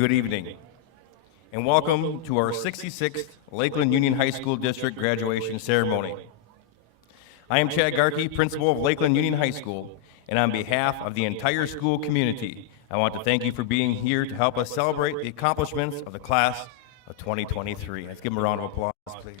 Good evening, and welcome to our 66th Lakeland Union High School District graduation ceremony. I am Chad Garkey, principal of Lakeland Union High School, and on behalf of the entire school community, I want to thank you for being here to help us celebrate the accomplishments of the class of 2023. Let's give them a round of applause, please.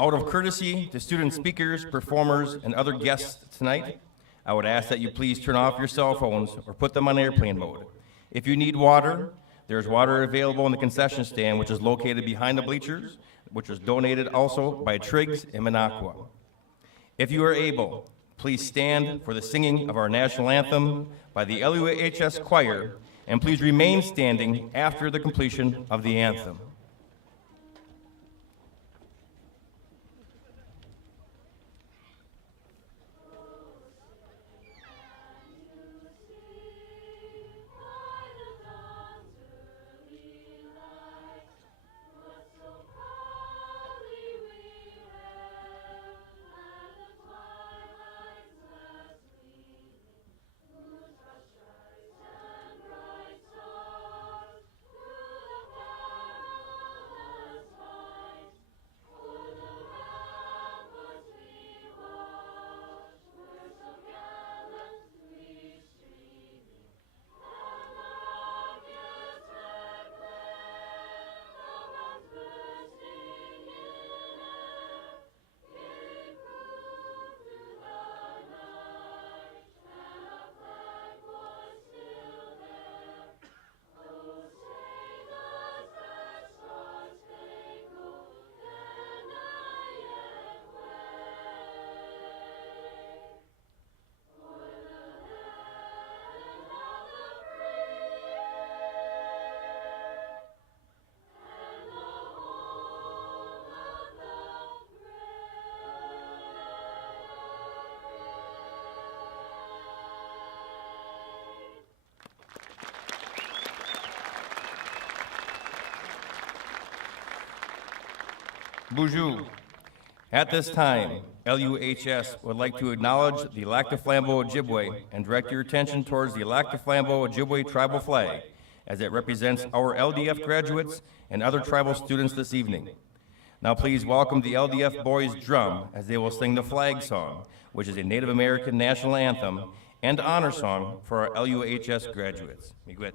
Out of courtesy to student speakers, performers, and other guests tonight, I would ask that you please turn off your cell phones or put them on airplane mode. If you need water, there's water available in the concession stand, which is located behind the bleachers, which was donated also by Triggs and Minocqua. If you are able, please stand for the singing of our national anthem by the LUHS choir, and please remain standing after the completion of the anthem. Bonjour. At this time, LUHS would like to acknowledge the Lac du Flambeau Ojibwe and direct your attention towards the Lac du Flambeau Ojibwe tribal flag, as it represents our LDF graduates and other tribal students this evening. Now please welcome the LDF Boys Drum as they will sing the flag song, which is a Native American national anthem and honor song for our LUHS graduates. Miigwech.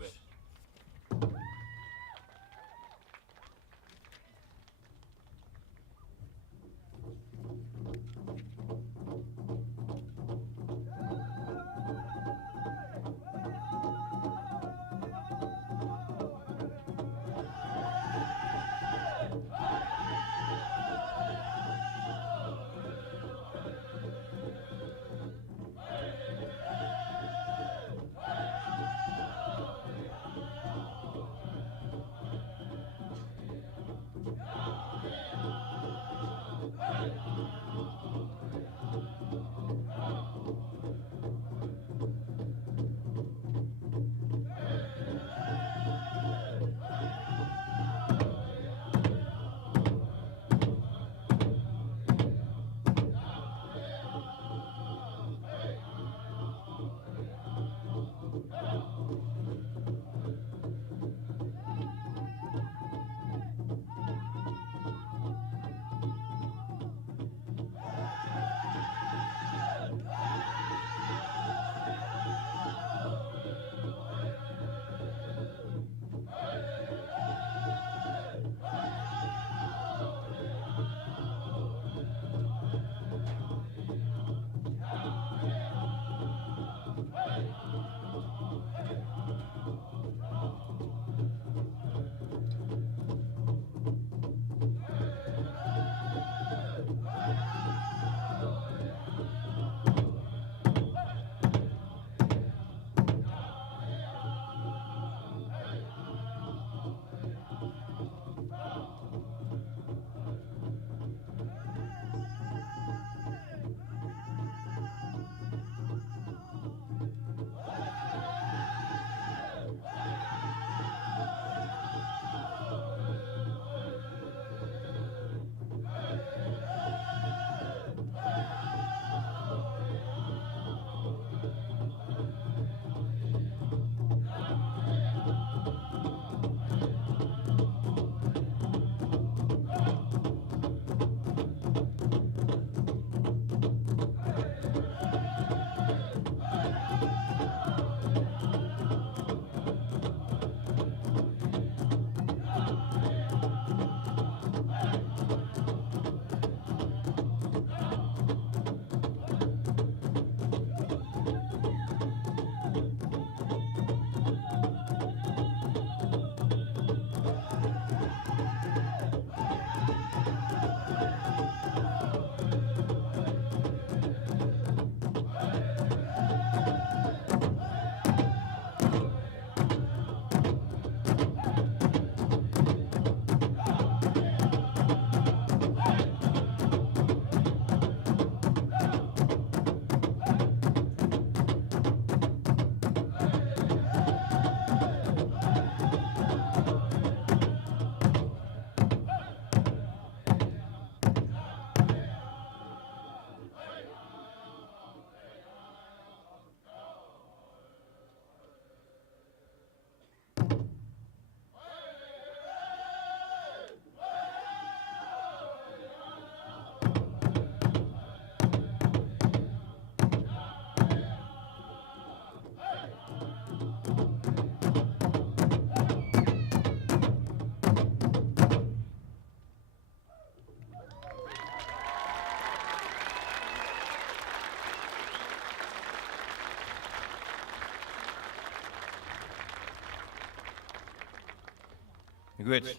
Miigwech.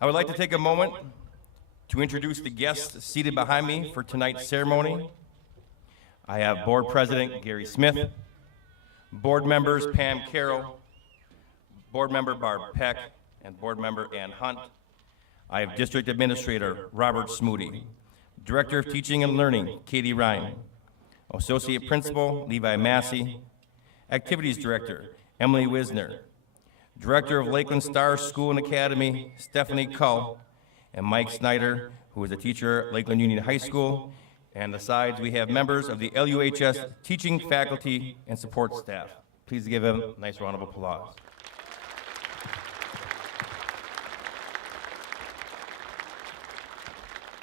I would like to take a moment to introduce the guests seated behind me for tonight's ceremony. I have Board President Gary Smith, Board Members Pam Carroll, Board Member Barb Peck, and Board Member Ann Hunt. I have District Administrator Robert Smoody, Director of Teaching and Learning Katie Ryan, Associate Principal Levi Massey, Activities Director Emily Wisner, Director of Lakeland Stars School and Academy Stephanie Cull, and Mike Snyder, who is a teacher at Lakeland Union High School. And the sides, we have members of the LUHS teaching faculty and support staff. Please give them a nice round of applause.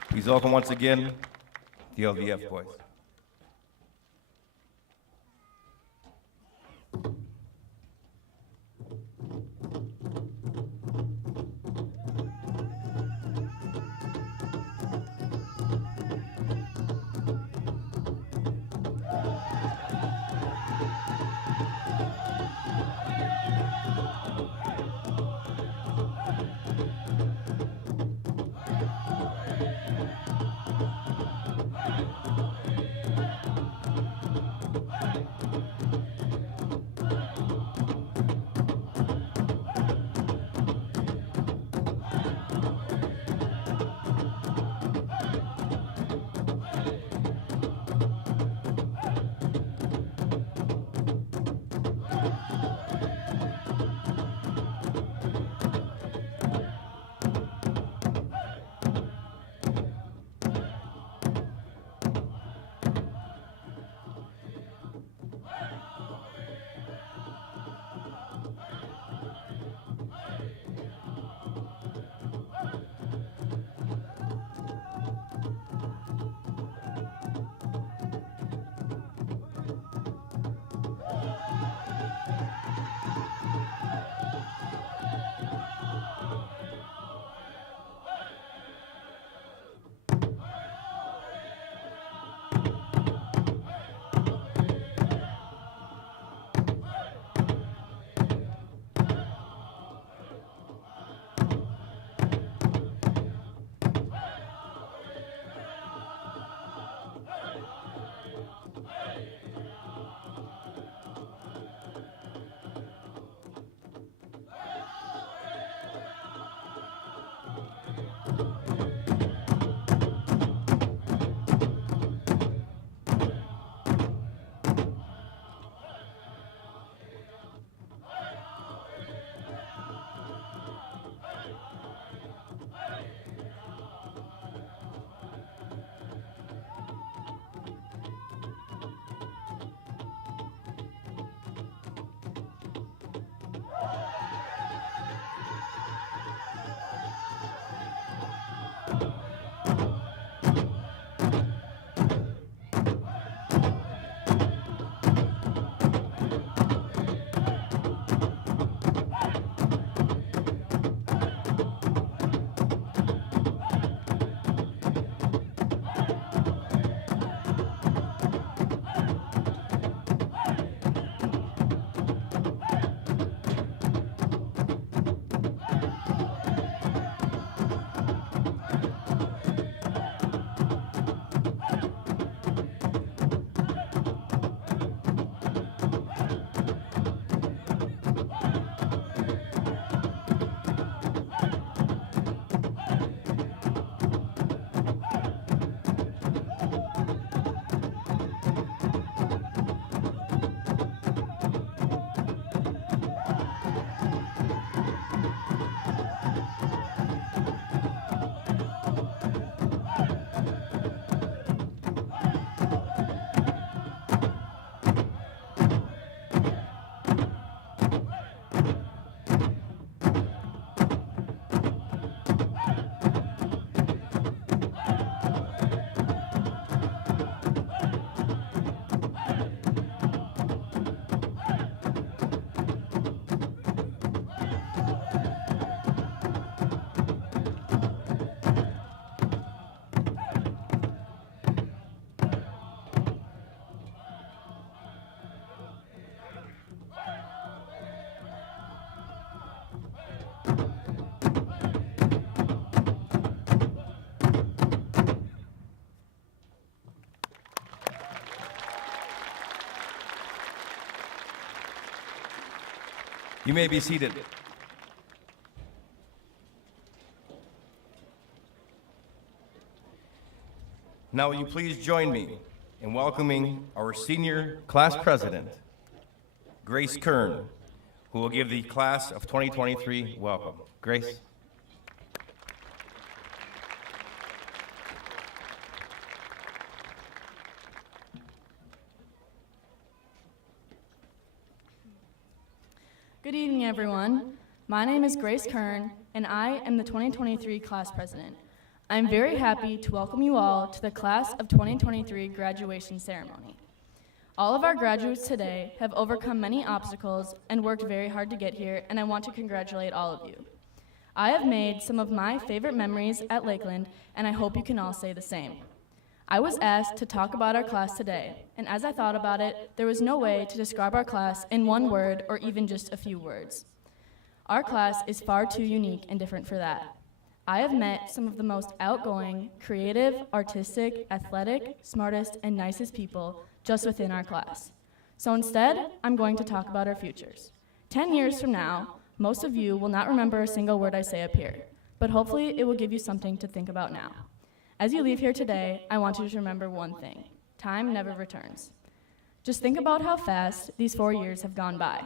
Please welcome once again the LDF boys. You may be seated. Now will you please join me in welcoming our senior class president, Grace Kern, who will give the class of 2023 welcome. Grace. Good evening, everyone. My name is Grace Kern, and I am the 2023 class president. I'm very happy to welcome you all to the class of 2023 graduation ceremony. All of our graduates today have overcome many obstacles and worked very hard to get here, and I want to congratulate all of you. I have made some of my favorite memories at Lakeland, and I hope you can all say the same. I was asked to talk about our class today, and as I thought about it, there was no way to describe our class in one word or even just a few words. Our class is far too unique and different for that. I have met some of the most outgoing, creative, artistic, athletic, smartest, and nicest people just within our class. So instead, I'm going to talk about our futures. 10 years from now, most of you will not remember a single word I say up here, but hopefully it will give you something to think about now. As you leave here today, I want you to remember one thing: time never returns. Just think about how fast these 4 years have gone by.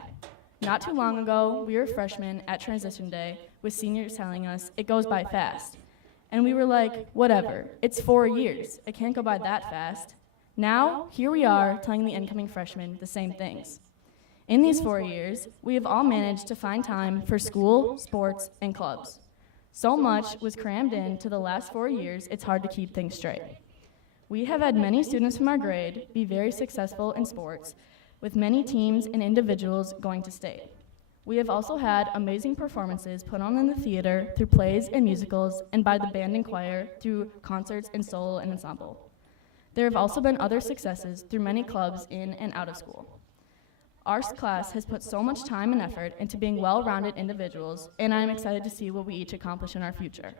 Not too long ago, we were freshmen at transition day with seniors telling us it goes by fast. And we were like, whatever, it's 4 years, it can't go by that fast. Now, here we are telling the incoming freshmen the same things. In these 4 years, we have all managed to find time for school, sports, and clubs. So much was crammed into the last 4 years, it's hard to keep things straight. We have had many students from our grade be very successful in sports, with many teams and individuals going to state. We have also had amazing performances put on in the theater through plays and musicals, and by the band and choir through concerts and solo and ensemble. There have also been other successes through many clubs in and out of school. Our class has put so much time and effort into being well-rounded individuals, and I'm excited to see what we each accomplish in our future.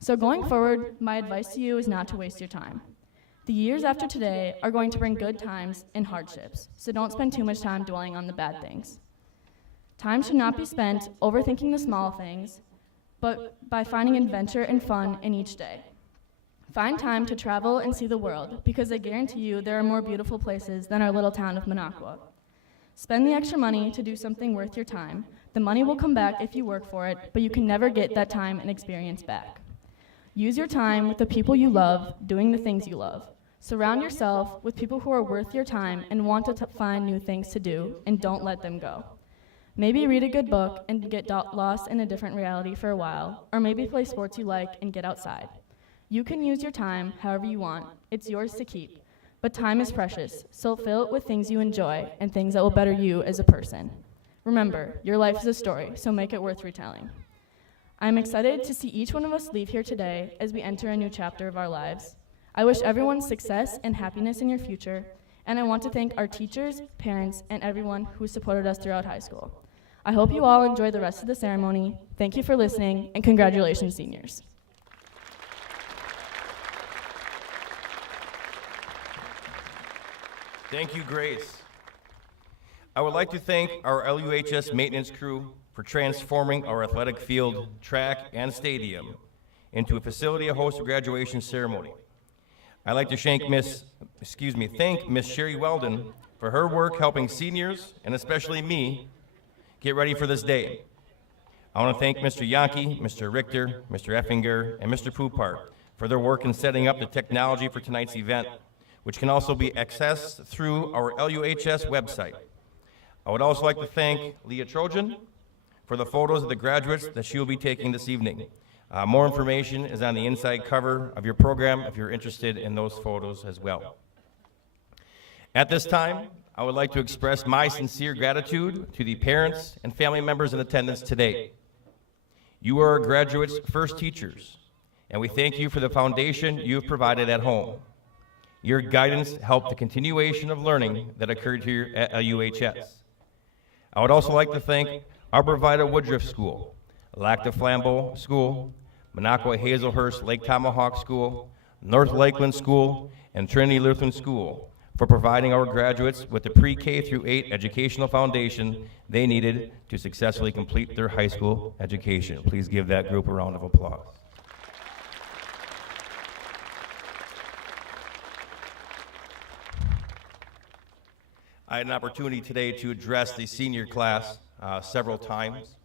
So going forward, my advice to you is not to waste your time. The years after today are going to bring good times and hardships, so don't spend too much time dwelling on the bad things. Time should not be spent overthinking the small things, but by finding adventure and fun in each day. Find time to travel and see the world, because I guarantee you there are more beautiful places than our little town of Minocqua. Spend the extra money to do something worth your time. The money will come back if you work for it, but you can never get that time and experience back. Use your time with the people you love, doing the things you love. Surround yourself with people who are worth your time and want to find new things to do, and don't let them go. Maybe read a good book and get lost in a different reality for a while, or maybe play sports you like and get outside. You can use your time however you want. It's yours to keep. But time is precious, so fill it with things you enjoy and things that will better you as a person. Remember, your life is a story, so make it worth retelling. I'm excited to see each one of us leave here today as we enter a new chapter of our lives. I wish everyone success and happiness in your future, and I want to thank our teachers, parents, and everyone who supported us throughout high school. I hope you all enjoy the rest of the ceremony. Thank you for listening, and congratulations, seniors. Thank you, Grace. I would like to thank our LUHS maintenance crew for transforming our athletic field, track, and stadium into a facility to host a graduation ceremony. I'd like to thank Miss Sherry Weldon for her work helping seniors, and especially me, get ready for this day. I want to thank Mr. Yankee, Mr. Richter, Mr. Effinger, and Mr. Poupart for their work in setting up the technology for tonight's event, which can also be accessed through our LUHS website. I would also like to thank Leah Trojan for the photos of the graduates that she will be taking this evening. More information is on the inside cover of your program if you're interested in those photos as well. At this time, I would like to express my sincere gratitude to the parents and family members in attendance today. You are our graduates' first teachers, and we thank you for the foundation you have provided at home. Your guidance helped the continuation of learning that occurred here at LUHS. I would also like to thank Arbor Vitae Woodruff School, Lac de Flambeau School, Minocqua Hazelhurst Lake Tomahawk School, North Lakeland School, and Trinity Lutheran School for providing our graduates with the pre-K through 8 educational foundation they needed to successfully complete their high school education. Please give that group a round of applause. I had an opportunity today to address the senior class several times.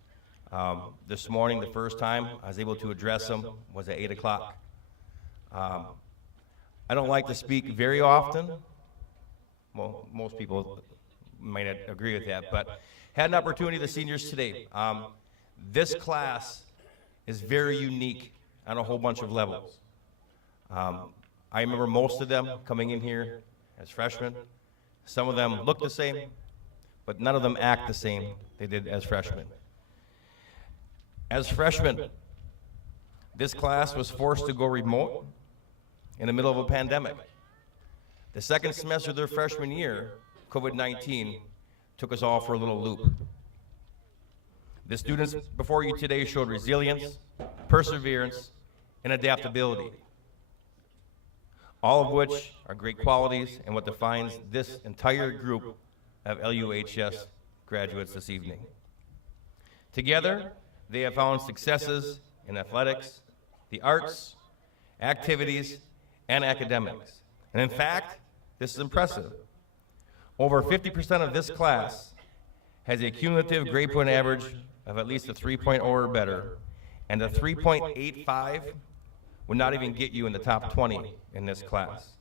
This morning, the first time I was able to address them was at 8 o'clock. I don't like to speak very often. Well, most people might not agree with that, but had an opportunity, the seniors today. This class is very unique on a whole bunch of levels. I remember most of them coming in here as freshmen. Some of them look the same, but none of them act the same they did as freshmen. As freshmen, this class was forced to go remote in the middle of a pandemic. The second semester of their freshman year, COVID-19 took us all for a little loop. The students before you today showed resilience, perseverance, and adaptability, all of which are great qualities and what defines this entire group of LUHS graduates this evening. Together, they have found successes in athletics, the arts, activities, and academics. And in fact, this is impressive. Over 50% of this class has a cumulative grade point average of at least a 3.0 or better, and a 3.85 would not even get you in the top 20 in this class.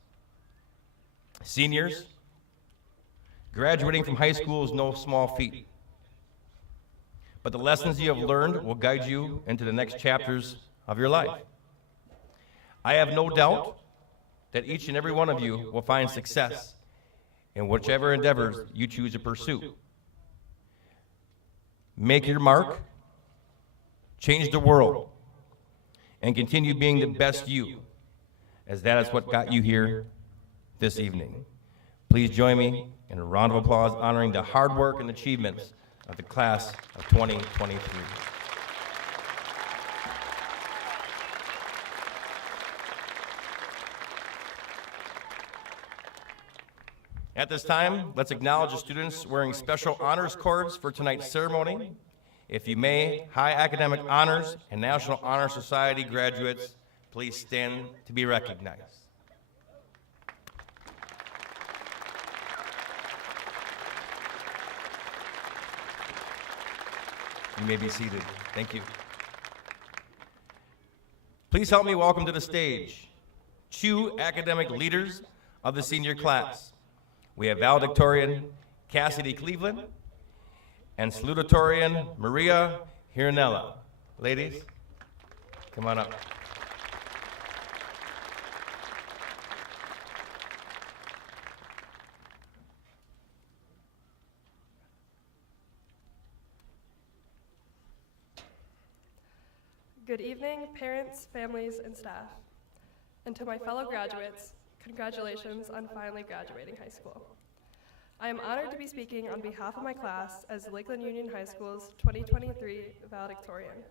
Seniors, graduating from high school is no small feat, but the lessons you have learned will guide you into the next chapters of your life. I have no doubt that each and every one of you will find success in whichever endeavors you choose to pursue. Make your mark, change the world, and continue being the best you, as that is what got you here this evening. Please join me in a round of applause honoring the hard work and achievements of the class of 2023. At this time, let's acknowledge the students wearing special honors cords for tonight's ceremony. If you may, high academic honors and National Honor Society graduates, please stand to be recognized. You may be seated. Thank you. Please help me welcome to the stage two academic leaders of the senior class. We have Valedictorian Cassidy Cleveland and Salutatorian Maria Hironella. Ladies, come on up. Good evening, parents, families, and staff. And to my fellow graduates, congratulations on finally graduating high school. I am honored to be speaking on behalf of my class as Lakeland Union High School's 2023 Valedictorian.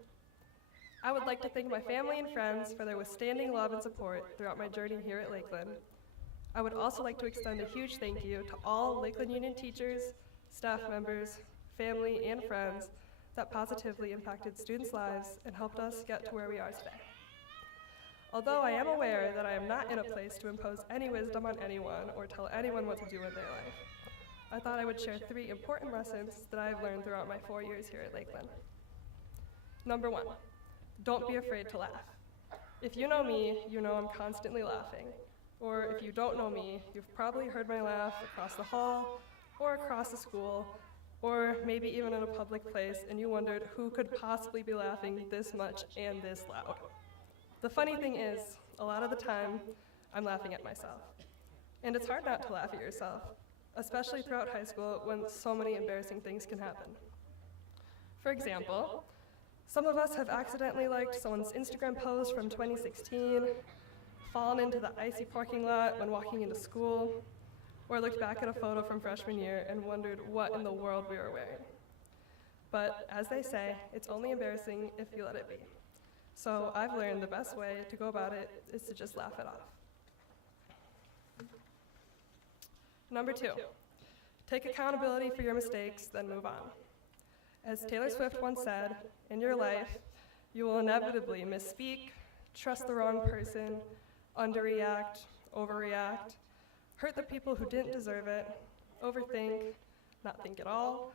I would like to thank my family and friends for their withstanding love and support throughout my journey here at Lakeland. I would also like to extend a huge thank you to all Lakeland Union teachers, staff members, family, and friends that positively impacted students' lives and helped us get to where we are today. Although I am aware that I am not in a place to impose any wisdom on anyone or tell anyone what to do with their life, I thought I would share 3 important lessons that I have learned throughout my 4 years here at Lakeland. Number 1, don't be afraid to laugh. If you know me, you know I'm constantly laughing. Or if you don't know me, you've probably heard my laugh across the hall, or across the school, or maybe even in a public place, and you wondered who could possibly be laughing this much and this loud. The funny thing is, a lot of the time, I'm laughing at myself. And it's hard not to laugh at yourself, especially throughout high school when so many embarrassing things can happen. For example, some of us have accidentally liked someone's Instagram post from 2016, fallen into the icy parking lot when walking into school, or looked back at a photo from freshman year and wondered what in the world we were wearing. But as they say, it's only embarrassing if you let it be. So I've learned the best way to go about it is to just laugh it off. Number 2, take accountability for your mistakes, then move on. As Taylor Swift once said, in your life, you will inevitably misspeak, trust the wrong person, underreact, overreact, hurt the people who didn't deserve it, overthink, not think at all,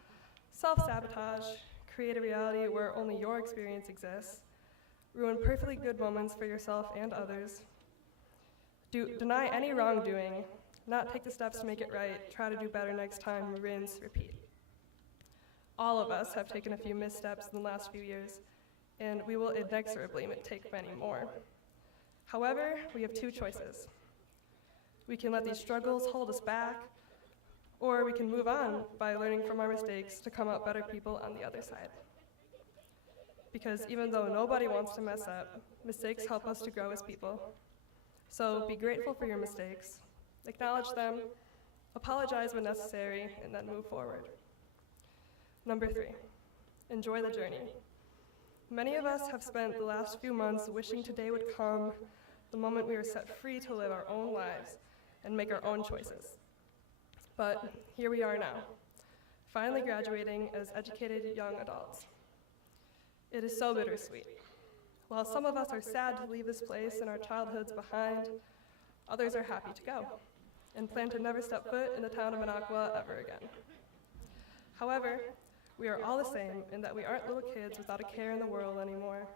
self-sabotage, create a reality where only your experience exists, ruin perfectly good moments for yourself and others, deny any wrongdoing, not take the steps to make it right, try to do better next time, rinse, repeat. All of us have taken a few missteps in the last few years, and we will inexorably take many more. However, we have 2 choices. We can let these struggles hold us back, or we can move on by learning from our mistakes to come out better people on the other side. Because even though nobody wants to mess up, mistakes help us to grow as people. So be grateful for your mistakes, acknowledge them, apologize when necessary, and then move forward. Number 3, enjoy the journey. Many of us have spent the last few months wishing today would come, the moment we are set free to live our own lives and make our own choices. But here we are now, finally graduating as educated young adults. It is so bittersweet. While some of us are sad to leave this place and our childhoods behind, others are happy to go and plan to never step foot in the town of Minocqua ever again. However, we are all the same in that we aren't little kids without a care in the world anymore.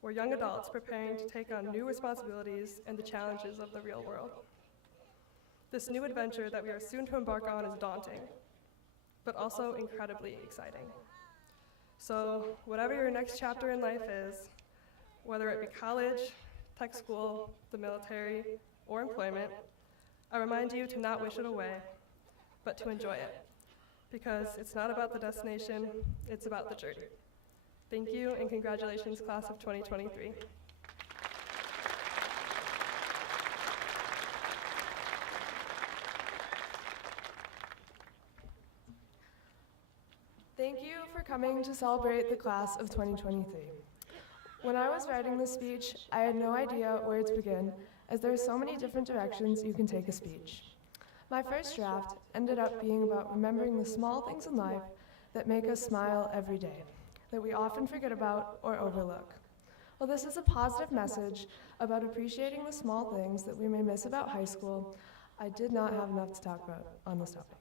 We're young adults preparing to take on new responsibilities and the challenges of the real world. This new adventure that we are soon to embark on is daunting, but also incredibly exciting. So whatever your next chapter in life is, whether it be college, tech school, the military, or employment, I remind you to not wish it away, but to enjoy it. Because it's not about the destination, it's about the journey. Thank you, and congratulations, class of 2023. Thank you for coming to celebrate the class of 2023. When I was writing this speech, I had no idea where to begin, as there are so many different directions you can take a speech. My first draft ended up being about remembering the small things in life that make us smile every day, that we often forget about or overlook. While this is a positive message about appreciating the small things that we may miss about high school, I did not have enough to talk about on this topic.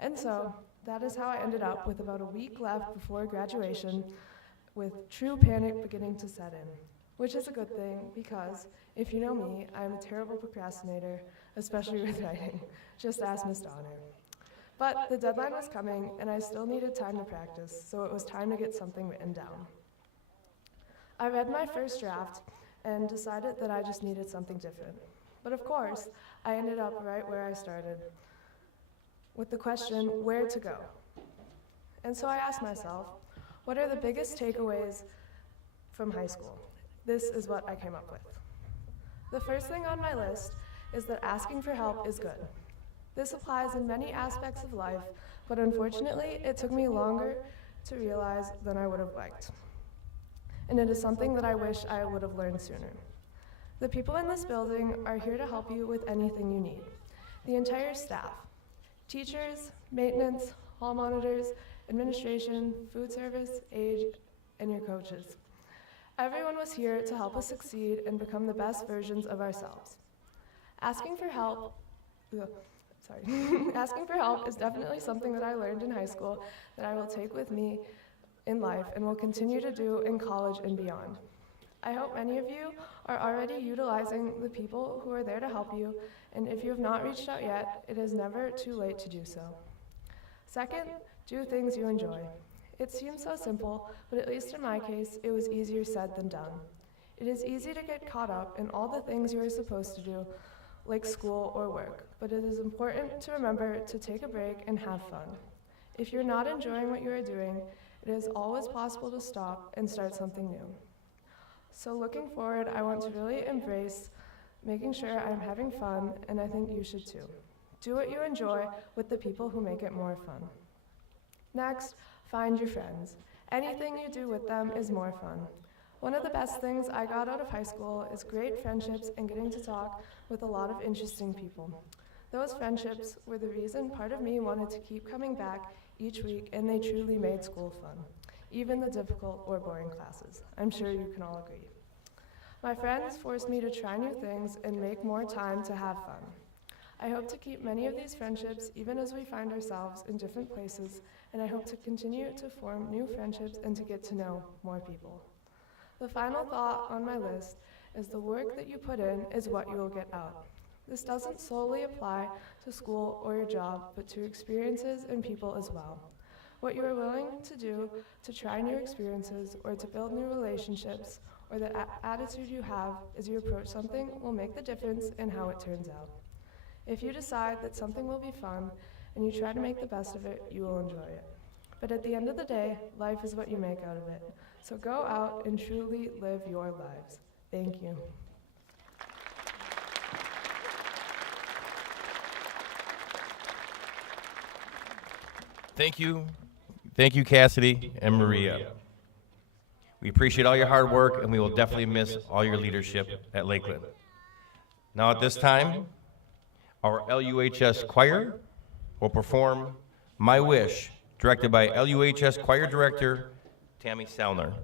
And so, that is how I ended up with about a week left before graduation, with true panic beginning to set in, which is a good thing because, if you know me, I'm a terrible procrastinator, especially with writing. Just ask Miss Donner. But the deadline was coming, and I still needed time to practice, so it was time to get something written down. I read my first draft and decided that I just needed something different. But of course, I ended up right where I started, with the question, where to go? And so I asked myself, what are the biggest takeaways from high school? This is what I came up with. The first thing on my list is that asking for help is good. This applies in many aspects of life, but unfortunately, it took me longer to realize than I would have liked. And it is something that I wish I would have learned sooner. The people in this building are here to help you with anything you need. The entire staff, teachers, maintenance, hall monitors, administration, food service, aide, and your coaches. Everyone was here to help us succeed and become the best versions of ourselves. Asking for help is definitely something that I learned in high school that I will take with me in life and will continue to do in college and beyond. I hope many of you are already utilizing the people who are there to help you, and if you have not reached out yet, it is never too late to do so. Second, do things you enjoy. It seems so simple, but at least in my case, it was easier said than done. It is easy to get caught up in all the things you are supposed to do, like school or work, but it is important to remember to take a break and have fun. If you're not enjoying what you are doing, it is always possible to stop and start something new. So looking forward, I want to really embrace making sure I'm having fun, and I think you should too. Do what you enjoy with the people who make it more fun. Next, Find your friends. Anything you do with them is more fun. One of the best things I got out of high school is great friendships and getting to talk with a lot of interesting people. Those friendships were the reason part of me wanted to keep coming back each week, and they truly made school fun, even the difficult or boring classes. I'm sure you can all agree. My friends forced me to try new things and make more time to have fun. I hope to keep many of these friendships even as we find ourselves in different places, and I hope to continue to form new friendships and to get to know more people. The final thought on my list is the work that you put in is what you will get out. This doesn't solely apply to school or your job, but to experiences and people as well. What you are willing to do to try new experiences or to build new relationships, or the attitude you have as you approach something will make the difference in how it turns out. If you decide that something will be fun and you try to make the best of it, you will enjoy it. But at the end of the day, life is what you make out of it. So go out and truly live your lives. Thank you. Thank you. Thank you, Cassidy and Maria. We appreciate all your hard work, and we will definitely miss all your leadership at Lakeland. Now at this time, our LUHS choir will perform My Wish, directed by LUHS choir director Tammy Salner.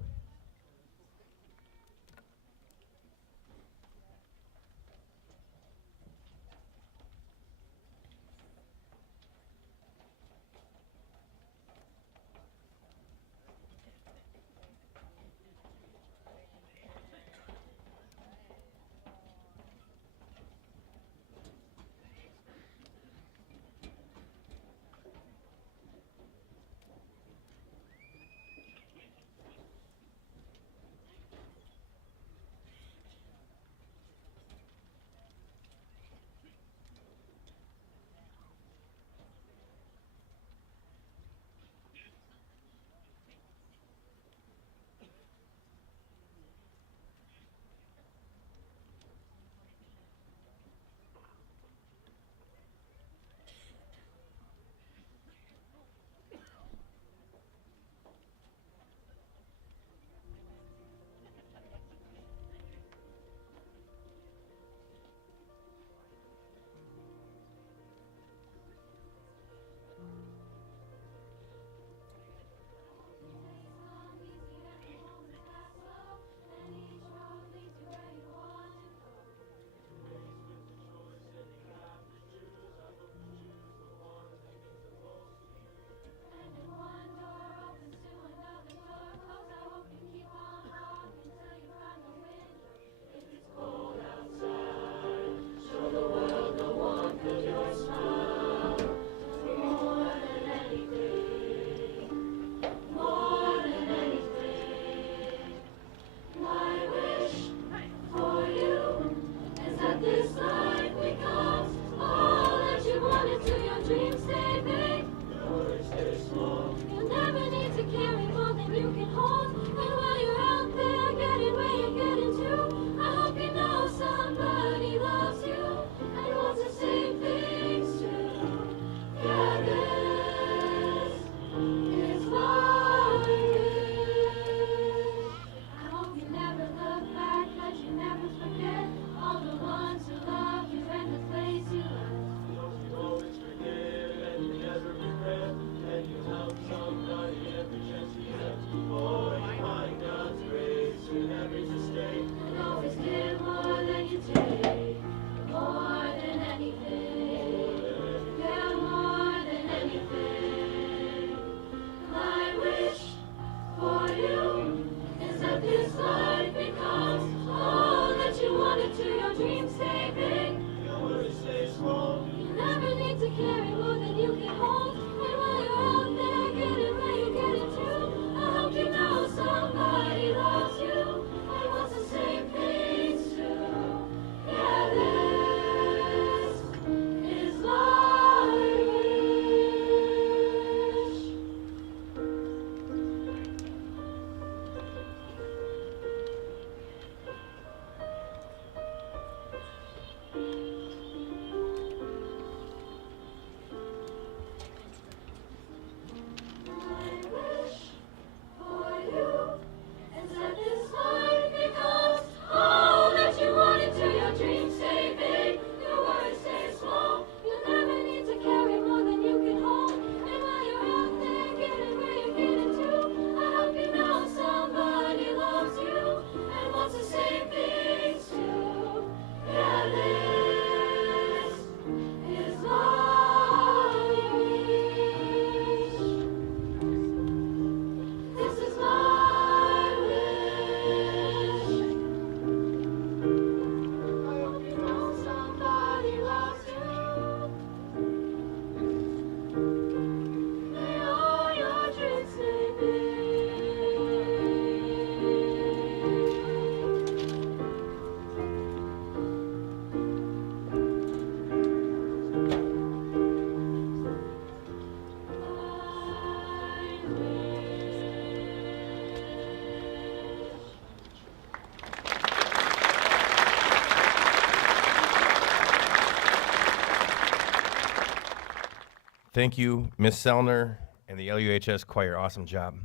Thank you, Ms. Sellner and the LUHS choir. Awesome job.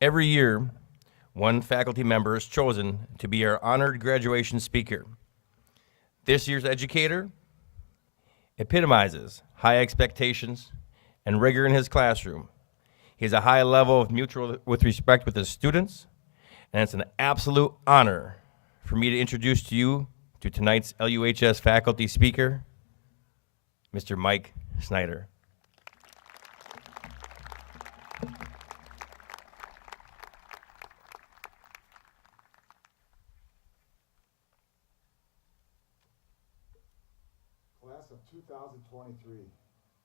Every year, one faculty member is chosen to be our honored graduation speaker. This year's educator epitomizes high expectations and rigor in his classroom. He has a high level of mutual with respect with his students, and it's an absolute honor for me to introduce to you to tonight's LUHS faculty speaker, Mr. Mike Snyder. Class of 2023,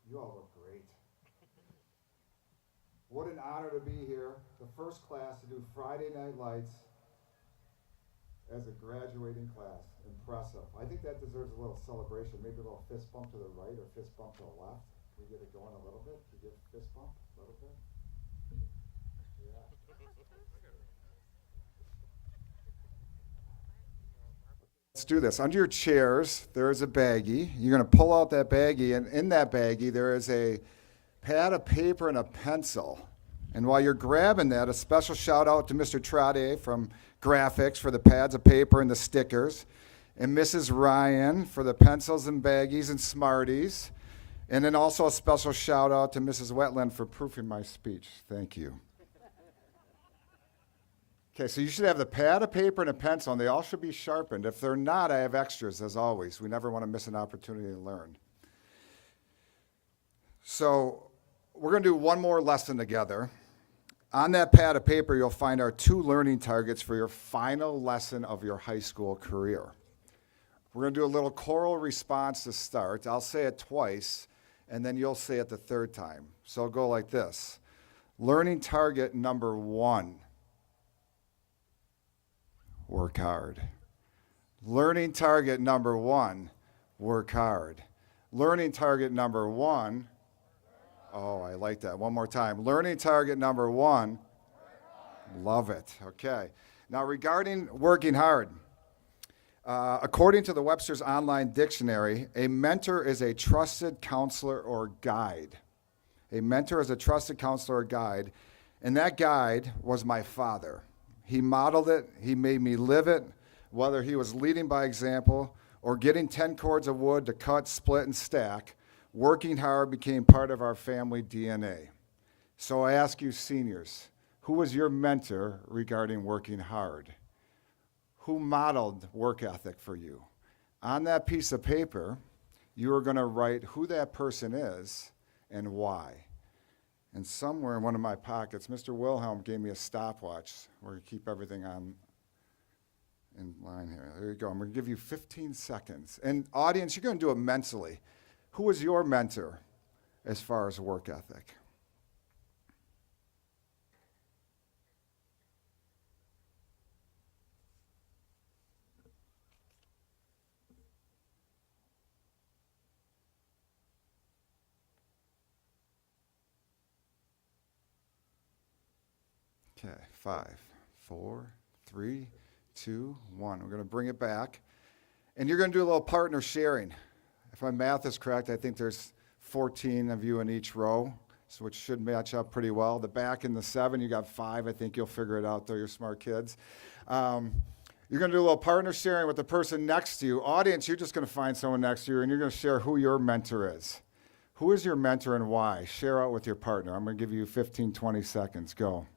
you all look great. What an honor to be here, the first class to do Friday Night Lights as a graduating class. Impressive. I think that deserves a little celebration, maybe a little fist bump to the right or fist bump to the left. Can we get it going a little bit? Can you give fist bump a little bit? Yeah. Let's do this. Under your chairs, there is a baggie. You're going to pull out that baggie, and in that baggie, there is a pad of paper and a pencil. And while you're grabbing that, a special shout out to Mr. Trade from Graphics for the pads of paper and the stickers, and Mrs. Ryan for the pencils and baggies and Smarties. And then also a special shout out to Mrs. Wetland for proofing my speech. Thank you. Okay, so you should have the pad of paper and a pencil, and they all should be sharpened. If they're not, I have extras, as always. We never want to miss an opportunity to learn. So we're going to do one more lesson together. On that pad of paper, you'll find our 2 learning targets for your final lesson of your high school career. We're going to do a little choral response to start. I'll say it twice, and then you'll say it the 3rd time. So it'll go like this. Learning target number 1. Work hard. Learning target number 1. Work hard. Learning target number 1. Oh, I like that. One more time. Learning target number 1. Love it. Okay. Now, regarding working hard, according to the Webster's Online Dictionary, a mentor is a trusted counselor or guide. A mentor is a trusted counselor or guide, and that guide was my father. He modeled it. He made me live it, whether he was leading by example or getting 10 cords of wood to cut, split, and stack. Working hard became part of our family DNA. So I ask you seniors, who was your mentor regarding working hard? Who modeled work ethic for you? On that piece of paper, you are going to write who that person is and why. And somewhere in one of my pockets, Mr. Wilhelm gave me a stopwatch where you keep everything on in line here. There you go. I'm going to give you 15 seconds. And audience, you're going to do it mentally. Who was your mentor as far as work ethic? Okay, 5, 4, 3, 2, 1. We're going to bring it back. And you're going to do a little partner sharing. If my math is correct, I think there's 14 of you in each row, so which should match up pretty well. The back in the 7, you got 5. I think you'll figure it out, though. You're smart kids. You're going to do a little partner sharing with the person next to you. Audience, you're just going to find someone next to you, and you're going to share who your mentor is. Who is your mentor and why? Share out with your partner. I'm going to give you 15, 20 seconds. Go.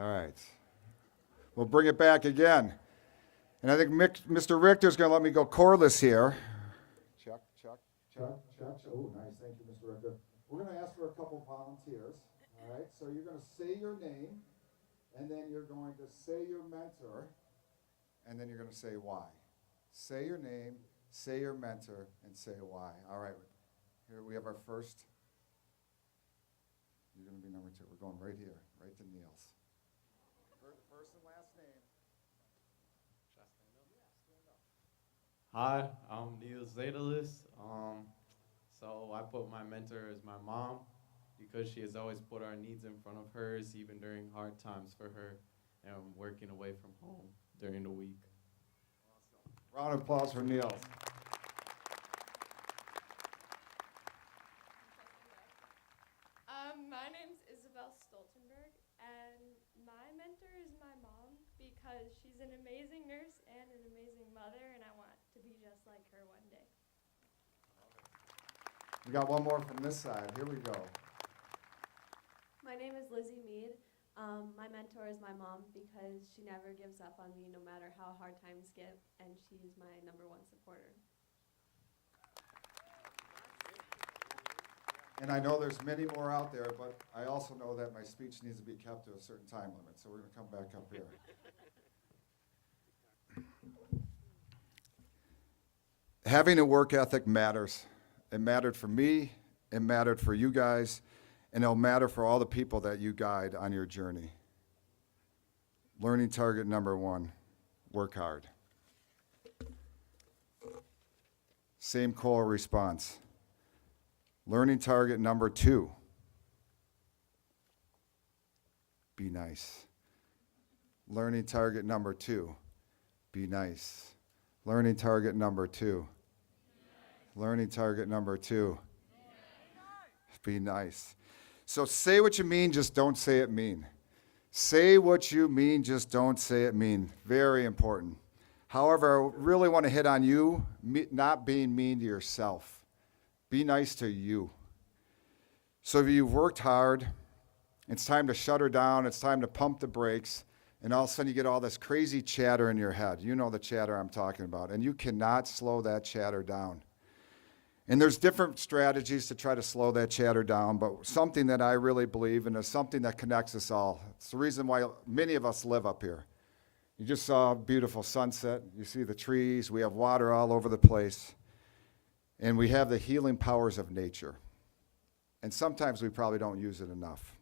All right. We'll bring it back again. And I think Mr. Richter's going to let me go chorus here. Chuck. Oh, nice. Thank you, Mr. Richter. We're going to ask for a couple volunteers. All right. So you're going to say your name, and then you're going to say your mentor, and then you're going to say why. Say your name, say your mentor, and say why. All right. Here we have our first. You're going to be number 2. We're going right here, right to Niels. First and Hi, I'm Neil Zetalis. So I put my mentor as my mom because she has always put our needs in front of hers, even during hard times for her and working away from home during the week. Round of applause for Neil. My name's Isabel Stoltenberg, and my mentor is my mom because she's an amazing nurse and an amazing mother, and I want to be just like her one day. We got one more from this side. Here we go. My name is Lizzie Mead. My mentor is my mom because she never gives up on me no matter how hard times get, and she's my #1 supporter. And I know there's many more out there, but I also know that my speech needs to be kept to a certain time limit, so we're going to come back up here. Having a work ethic matters. It mattered for me, it mattered for you guys, and it'll matter for all the people that you guide on your journey. Learning target number 1, work hard. Same core response. Learning target number 2, be nice. Learning target number 2, be nice. Learning target number 2. Learning target number 2, be nice. So say what you mean, just don't say it mean. Say what you mean, just don't say it mean. Very important. However, I really want to hit on you not being mean to yourself. Be nice to you. So if you've worked hard, it's time to shut her down, it's time to pump the brakes, and all of a sudden you get all this crazy chatter in your head. You know the chatter I'm talking about, and you cannot slow that chatter down. And there's different strategies to try to slow that chatter down, but something that I really believe in is something that connects us all. It's the reason why many of us live up here. You just saw a beautiful sunset. You see the trees. We have water all over the place. And we have the healing powers of nature. And sometimes we probably don't use it enough.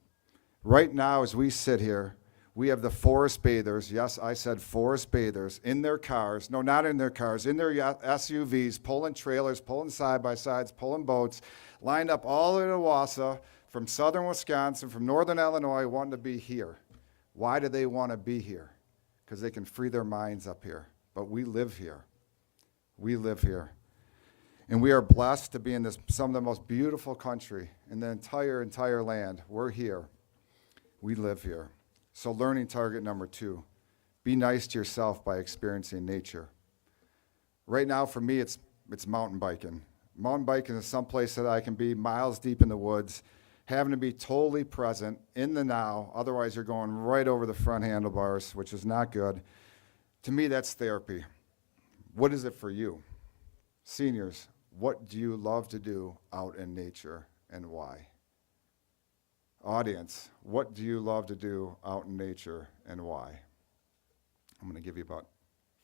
Right now, as we sit here, we have the forest bathers, yes, I said forest bathers, in their cars, no, not in their cars, in their SUVs, pulling trailers, pulling side-by-sides, pulling boats, lined up all over Wausau, from southern Wisconsin, from northern Illinois, wanting to be here. Why do they want to be here? Because they can free their minds up here. But we live here. We live here. And we are blessed to be in some of the most beautiful country in the entire land. We're here. We live here. So learning target number 2, be nice to yourself by experiencing nature. Right now for me, it's mountain biking. Mountain biking is someplace that I can be miles deep in the woods, having to be totally present in the now, otherwise you're going right over the front handlebars, which is not good. To me, that's therapy. What is it for you? Seniors, what do you love to do out in nature and why? Audience, what do you love to do out in nature and why? I'm going to give you about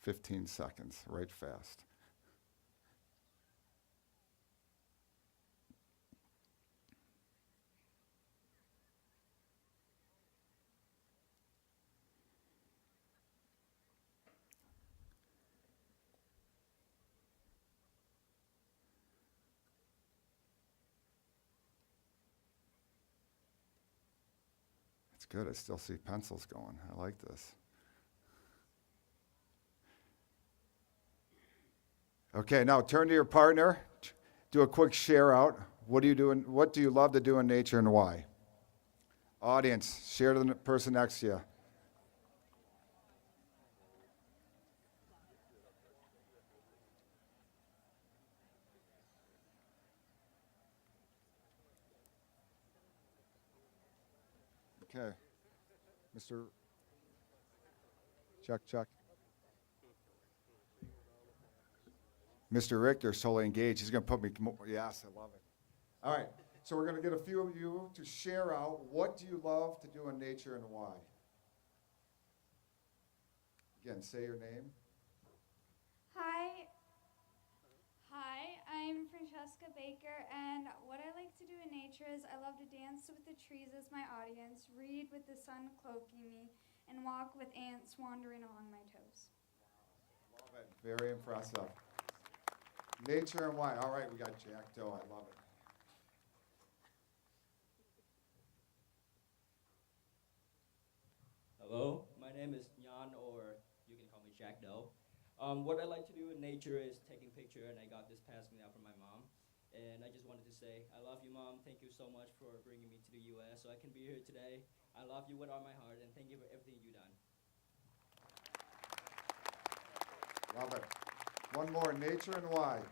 15 seconds, right fast. Good, I still see pencils going. I like this. Okay, now turn to your partner. Do a quick share out. What are you doing? What do you love to do in nature and why? Audience, share to the person next to you. Okay. Mr. Chuck. Mr. Richter's totally engaged. He's going to put me, yes, I love it. All right, so we're going to get a few of you to share out what do you love to do in nature and why. Again, say your name. Hi, I'm Francesca Baker, and what I like to do in nature is I love to dance with the trees as my audience, read with the sun cloaking me, and walk with ants wandering along my toes. Love it. Very impressive. Nature and why. All right, we got Jack Doe. I love it. Hello, my name is Jan, or you can call me Jack Doe. What I like to do in nature is taking picture, and I got this passed me out from my mom. And I just wanted to say, I love you, Mom. Thank you so much for bringing me to the U.S. so I can be here today. I love you with all my heart, and thank you for everything you've done. Love it. One more, nature and why.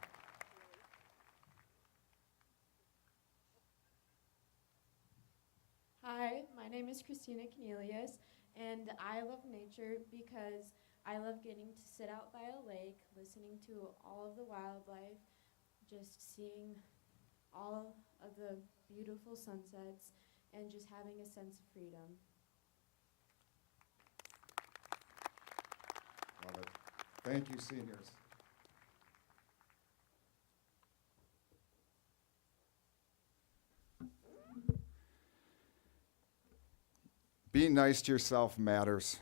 Hi, my name is Christina Cornelius, and I love nature because I love getting to sit out by a lake, listening to all of the wildlife, just seeing all of the beautiful sunsets, and just having a sense of freedom. Love it. Thank you, seniors. Being nice to yourself matters.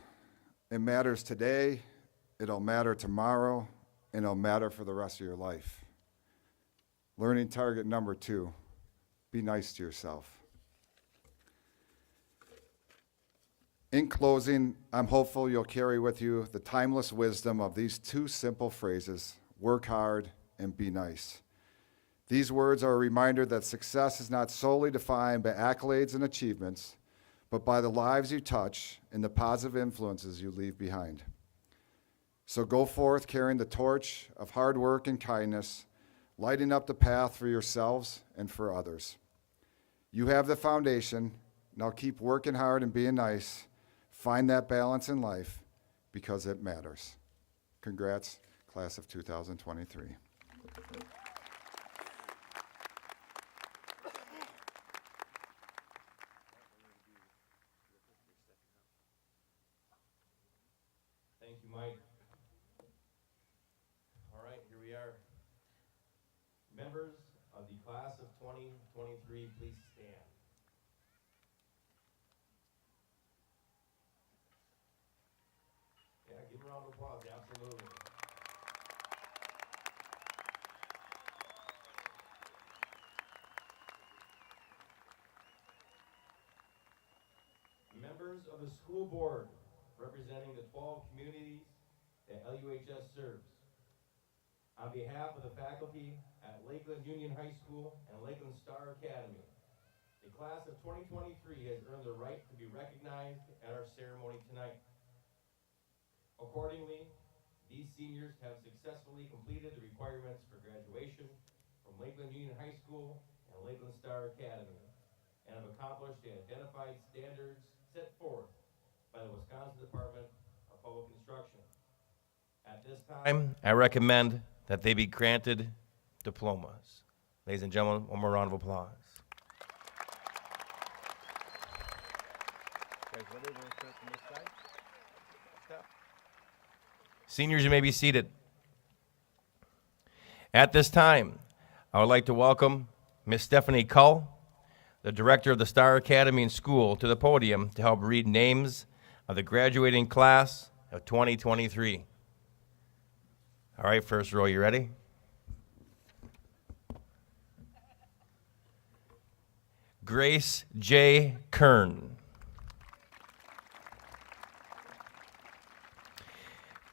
It matters today, it'll matter tomorrow, and it'll matter for the rest of your life. Learning target number 2, be nice to yourself. In closing, I'm hopeful you'll carry with you the timeless wisdom of these 2 simple phrases, work hard and be nice. These words are a reminder that success is not solely defined by accolades and achievements, but by the lives you touch and the positive influences you leave behind. So go forth carrying the torch of hard work and kindness, lighting up the path for yourselves and for others. You have the foundation. Now keep working hard and being nice. Find that balance in life because it matters. Congrats, class of 2023. Thank you, Mike. All right, here we are. Members of the class of 2023, please stand. Yeah, give a round of applause, absolutely. Members of the school board representing the 12 communities that LUHS serves. On behalf of the faculty at Lakeland Union High School and Lakeland Star Academy, the class of 2023 has earned the right to be recognized at our ceremony tonight. Accordingly, these seniors have successfully completed the requirements for graduation from Lakeland Union High School and Lakeland Star Academy and have accomplished the identified standards set forth by the Wisconsin Department of Public Instruction. At this time, I recommend that they be granted diplomas. Ladies and gentlemen, one more round of applause. Seniors, you may be seated. At this time, I would like to welcome Ms. Stephanie Cull, the director of the Star Academy and School, to the podium to help read names of the graduating class of 2023. All right, first row, you ready? Grace J. Kern.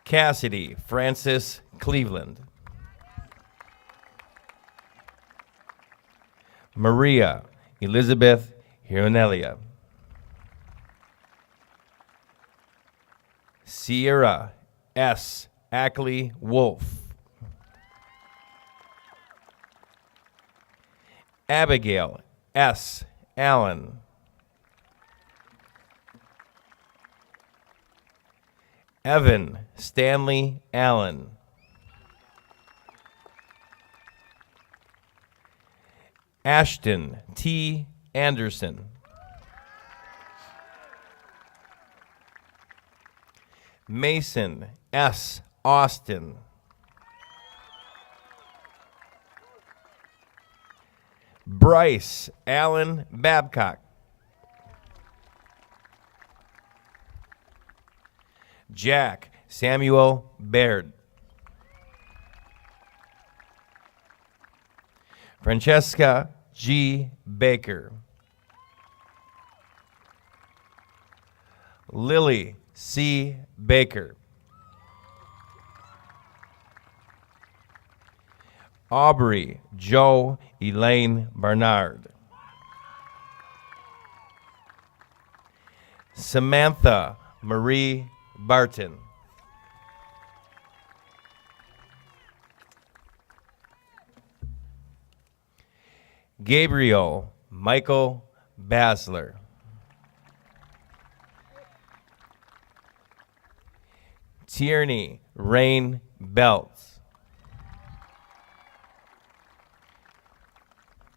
Cassidy Francis Cleveland. Maria Elizabeth Hionelia. Sierra S. Ackley Wolf. Abigail S. Allen. Evan Stanley Allen. Ashton T. Anderson. Mason S. Austin. Bryce Allen Babcock. Jack Samuel Baird. Francesca G. Baker. Lily C. Baker. Aubrey Joe Elaine Barnard. Samantha Marie Barton. Gabriel Michael Basler. Tierney Rain Belts.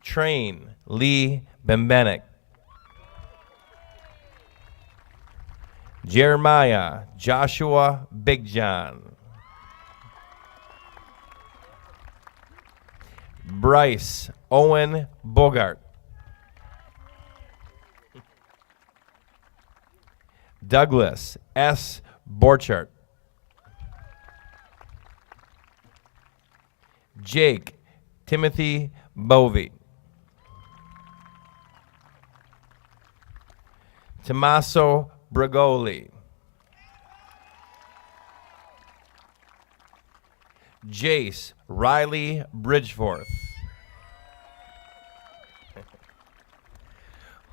Train Lee Bembenek. Jeremiah Joshua Big John. Bryce Owen Bogart. Douglas S. Borchardt. Jake Timothy Bovey. Tommaso Bragoli. Jace Riley Bridgeforth.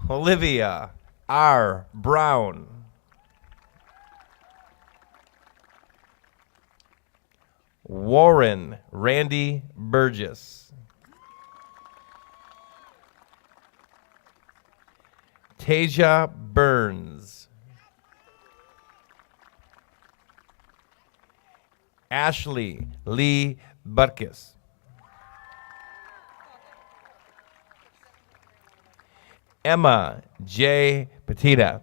Olivia R. Brown. Warren Randy Burgess. Tasia Burns. Ashley Lee Butkus. Emma J. Petita.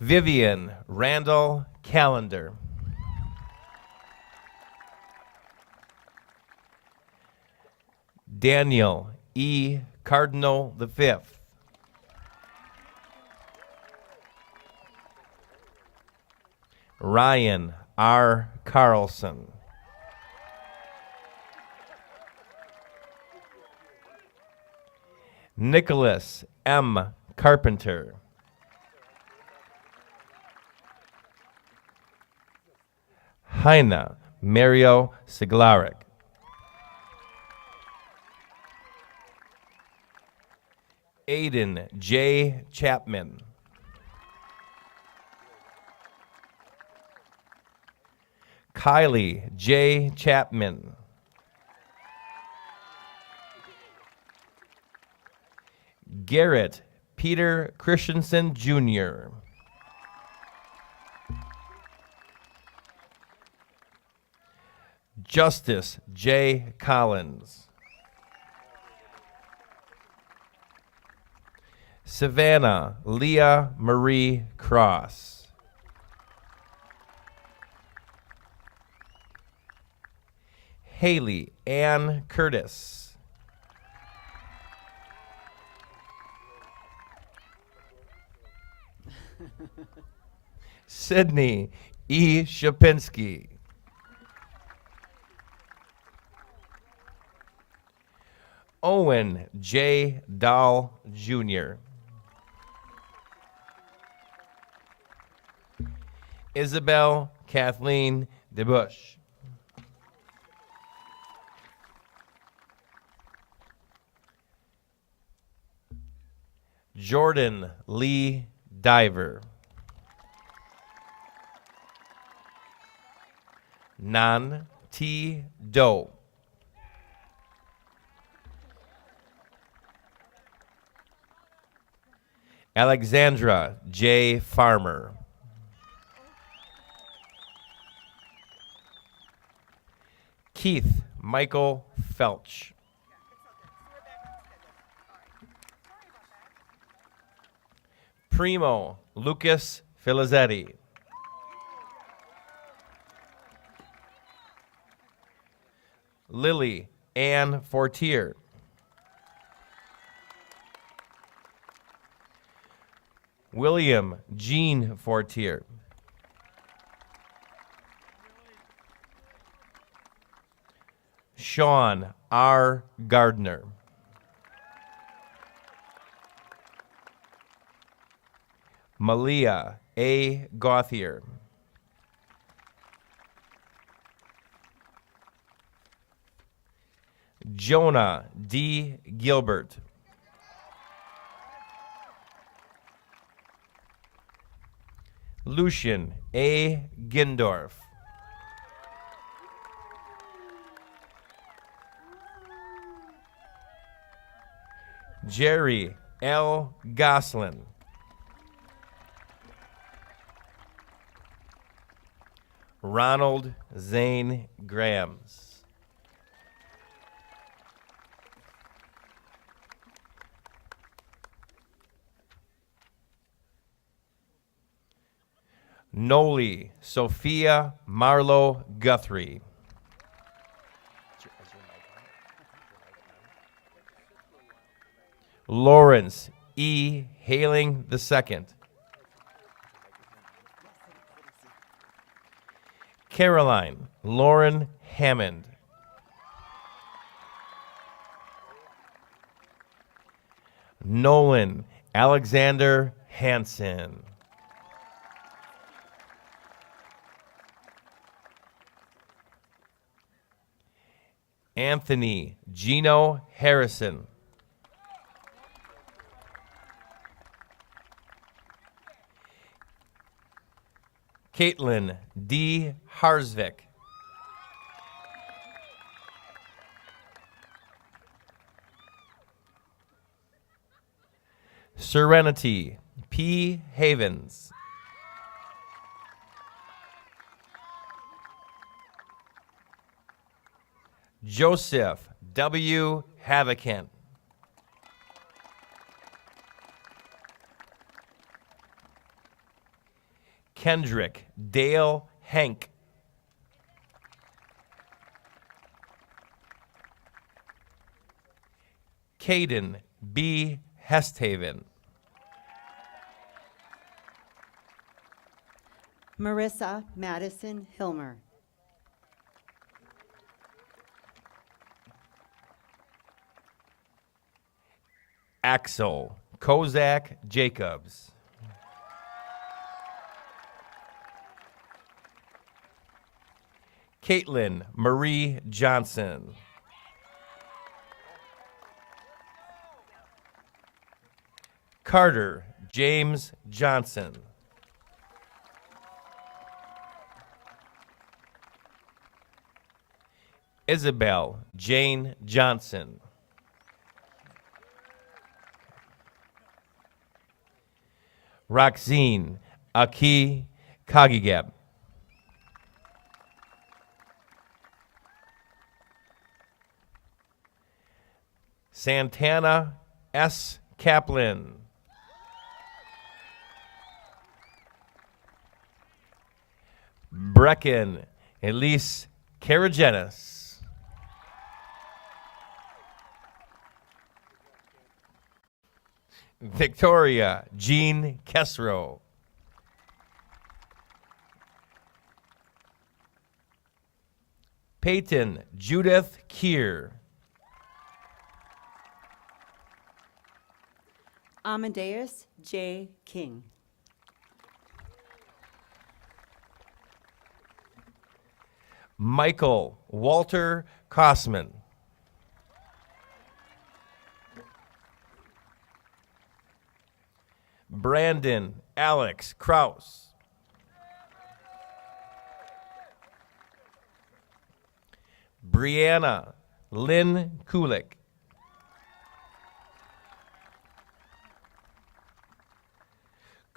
Vivian Randall Callender. Daniel E. Cardinal V. Ryan R. Carlson. Nicholas M. Carpenter. Heina Mario Siglarek. Aiden J. Chapman. Kylie J. Chapman. Garrett Peter Christensen Jr. Justice J. Collins. Savannah Leah Marie Cross. Haley Ann Curtis. Sydney E. Shapinski. Owen J. Dahl Jr. Isabel Kathleen DeBush. Jordan Lee Diver. Nan T. Doe. Alexandra J. Farmer. Keith Michael Felch. Primo Lucas Filizzetti. Lily Ann Fortier. William Jean Fortier. Sean R. Gardner. Malia A. Gauthier. Jonah D. Gilbert. Lucian A. Gindorf. Jerry L. Goslin. Ronald Zane Grams. Noli Sophia Marlowe Guthrie. Lawrence E. Haling II. Caroline Lauren Hammond. Nolan Alexander Hansen. Anthony Gino Harrison. Caitlin D. Harsvik. Serenity P. Havens. Joseph W. Havocan. Kendrick Dale Hank. Caden B. Hesthaven. Marissa Madison Hilmer. Axel Kozak Jacobs. Caitlin Marie Johnson. Carter James Johnson. Isabel Jane Johnson. Roxine Aki Kagigab. Santana S. Kaplan. Brecken Elise Karagenis. Victoria Jean Kessrow. Peyton Judith Keir. Amadeus J. King. Michael Walter Kosman. Brandon Alex Kraus. Brianna Lynn Kulik.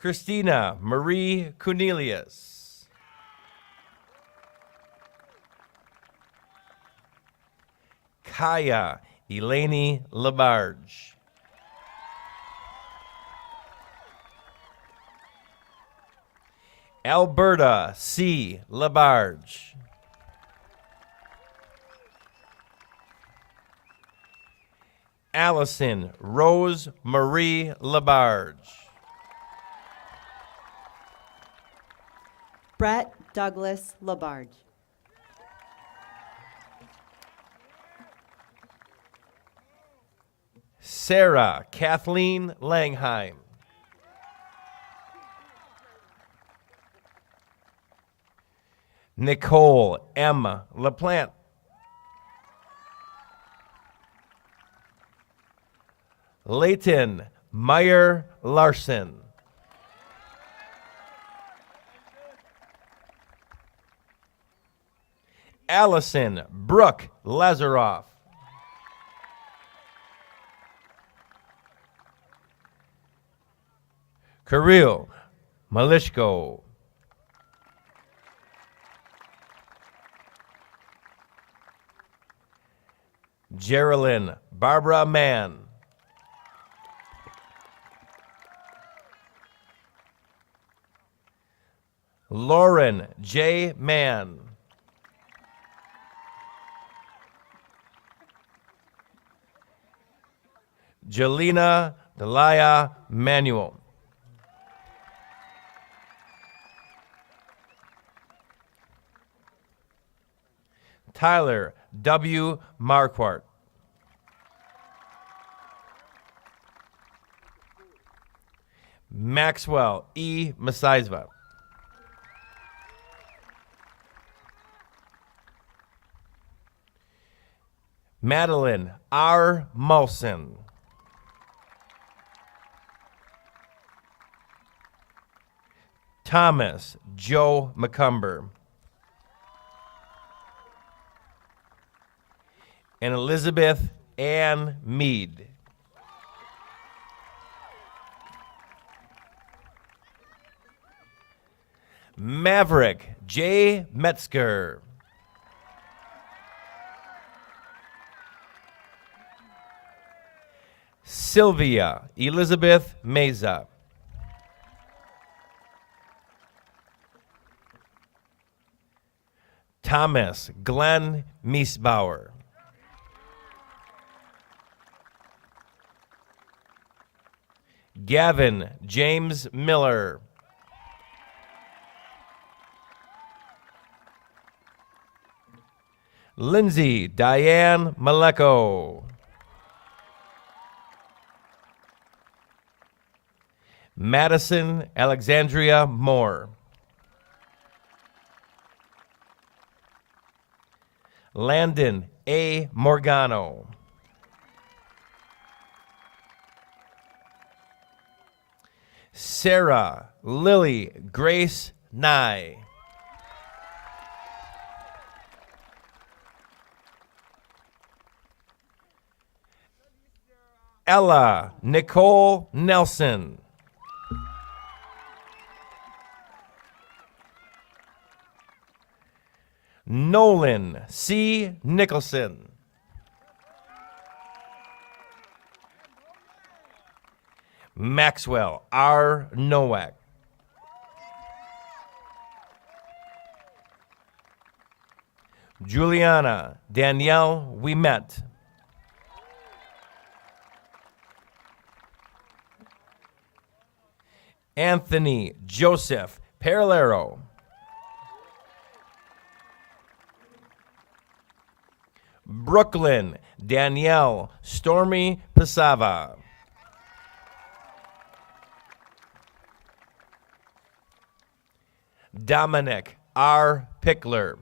Christina Marie Cornelius. Kaya Eleni Labarge. Alberta C. Labarge. Allison Rose Marie Labarge. Brett Douglas Labarge. Sarah Kathleen Langheim. Nicole M. LaPlante. Leighton Meyer Larson. Allison Brooke Lazaroff. Kirill Malishko. Geraldine Barbara Mann. Lauren J. Mann. Jelena Delia Manuel. Tyler W. Marquardt. Maxwell E. Masaisva. Madeline R. Molson. Thomas Joe McCumber. And Elizabeth Ann Mead. Maverick J. Metzger. Sylvia Elizabeth Meza. Thomas Glenn Miesbauer. Gavin James Miller. Lindsay Diane Maleko. Madison Alexandria Moore. Landon A. Morgano. Sarah Lily Grace Nye. Ella Nicole Nelson. Nolan C. Nicholson. Maxwell R. Nowak. Juliana Danielle Wimet. Anthony Joseph Perlero. Brooklyn Danielle Stormy Pasava. Dominic R. Pickler.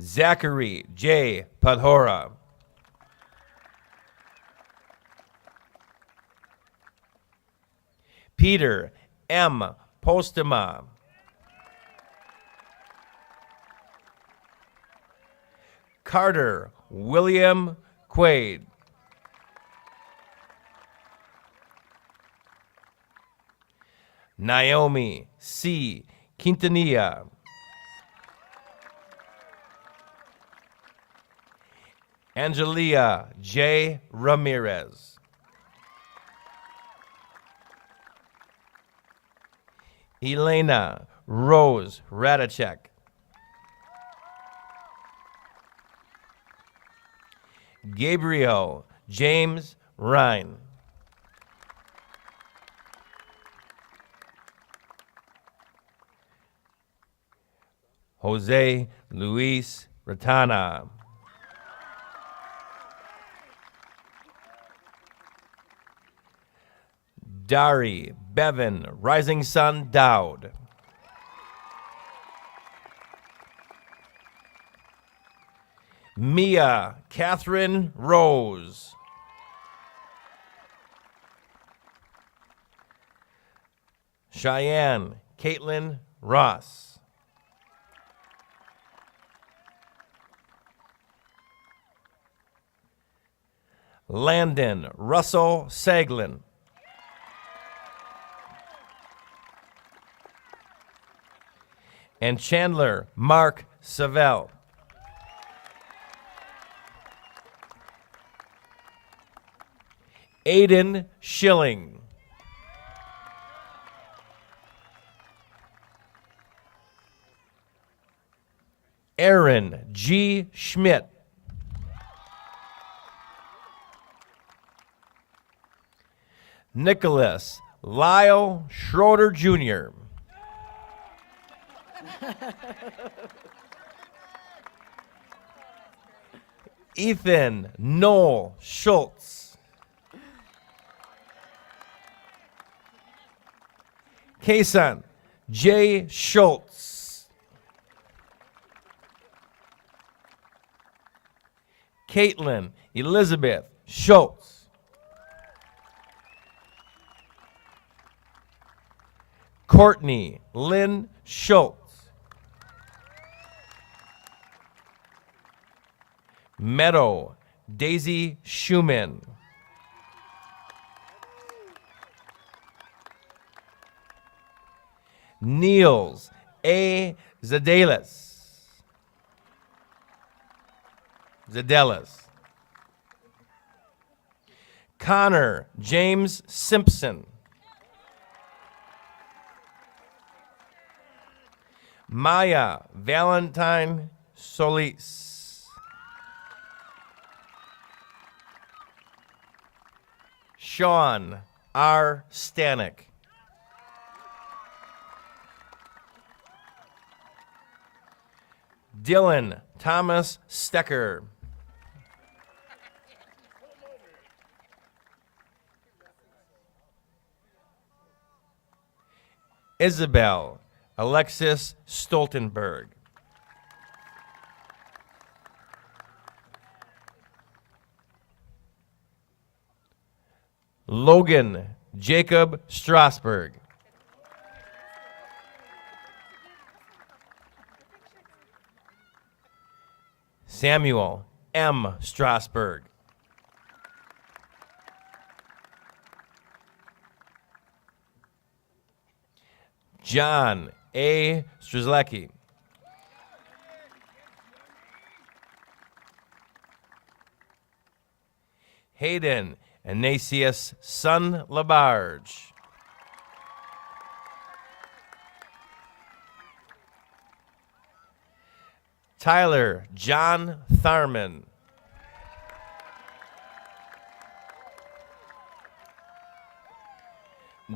Zachary J. Padhora. Peter M. Postema. Carter William Quaid. Naomi C. Quintanilla. Angelia J. Ramirez. Elena Rose Radacek. Gabriel James Ryan. Jose Luis Ratana. Dari Bevan Rising Sun Dowd. Mia Catherine Rose. Cheyenne Caitlin Ross. Landon Russell Saglin. And Chandler Mark Savell. Aiden Schilling. Aaron G. Schmidt. Nicholas Lyle Schroeder Jr. Ethan Noel Schultz. Kason J. Schultz. Caitlin Elizabeth Schultz. Courtney Lynn Schultz. Meadow Daisy Schumann. Niels A. Zadelis. Connor James Simpson. Maya Valentine Solis. Sean R. Stanek. Dylan Thomas Stecker. Isabel Alexis Stoltenberg. Logan Jacob Strasberg. Samuel M. Strasberg. John A. Strzelecki. Hayden Ignatius Son Labarge. Tyler John Tharman.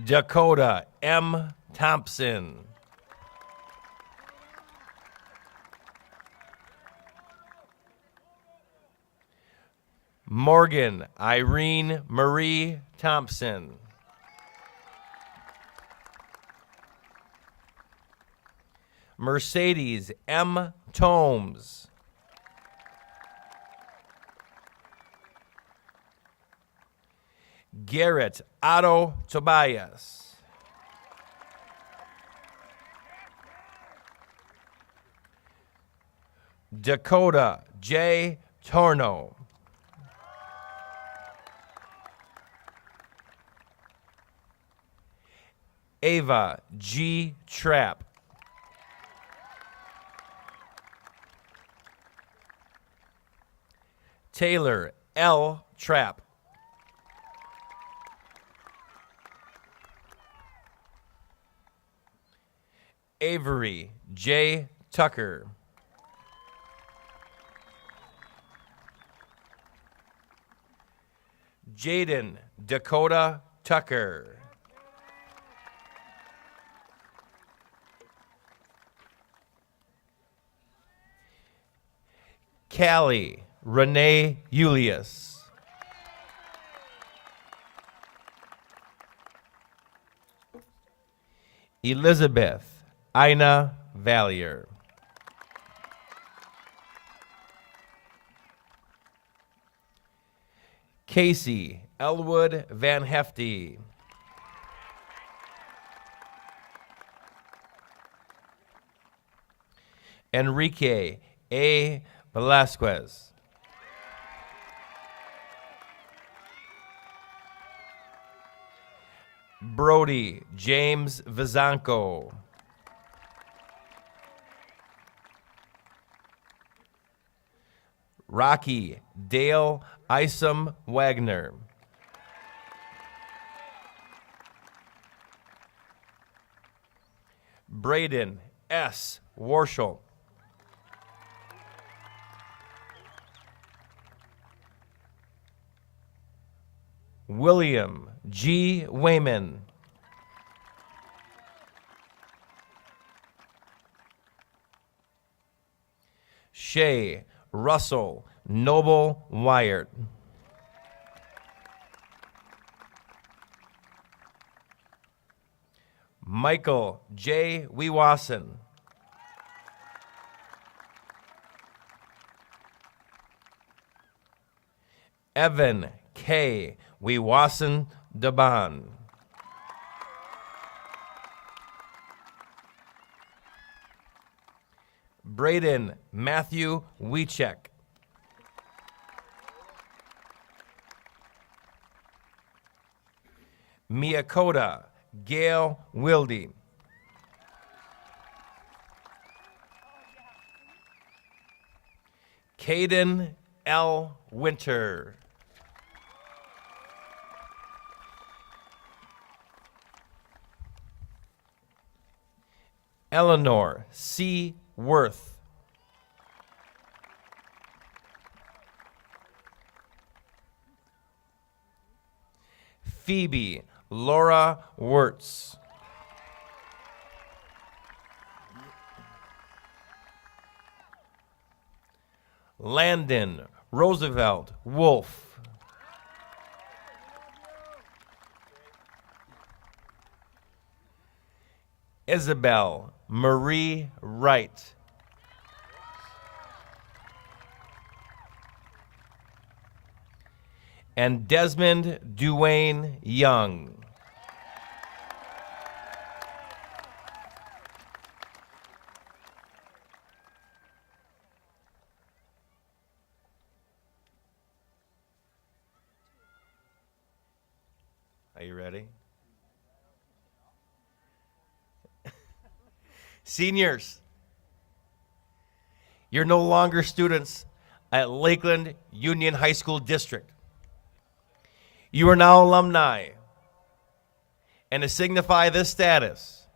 Dakota M. Thompson. Morgan Irene Marie Thompson. Mercedes M. Tomes. Garrett Otto Tobias. Dakota J. Torno. Ava G. Trapp. Taylor L. Trapp. Avery J. Tucker. Jaden Dakota Tucker. Callie Renee Julius. Elizabeth Ina Valier. Casey Elwood Van Hefty. Enrique A. Velasquez. Brody James Vizanco. Rocky Dale Isom Wagner. Braden S. Warshall. William G. Wayman. Shay Russell Noble Wyatt. Michael J. Weewassen. Evan K. Weewassen Daban. Braden Matthew Wiechek. Miyakota Gail Wilde. Caden L. Winter. Eleanor C. Worth. Phoebe Laura Wirtz. Landon Roosevelt Wolf. Isabel Marie Wright. And Desmond Duane Young. Are you ready? Seniors, you're no longer students at Lakeland Union High School District. You are now alumni. And to signify this status,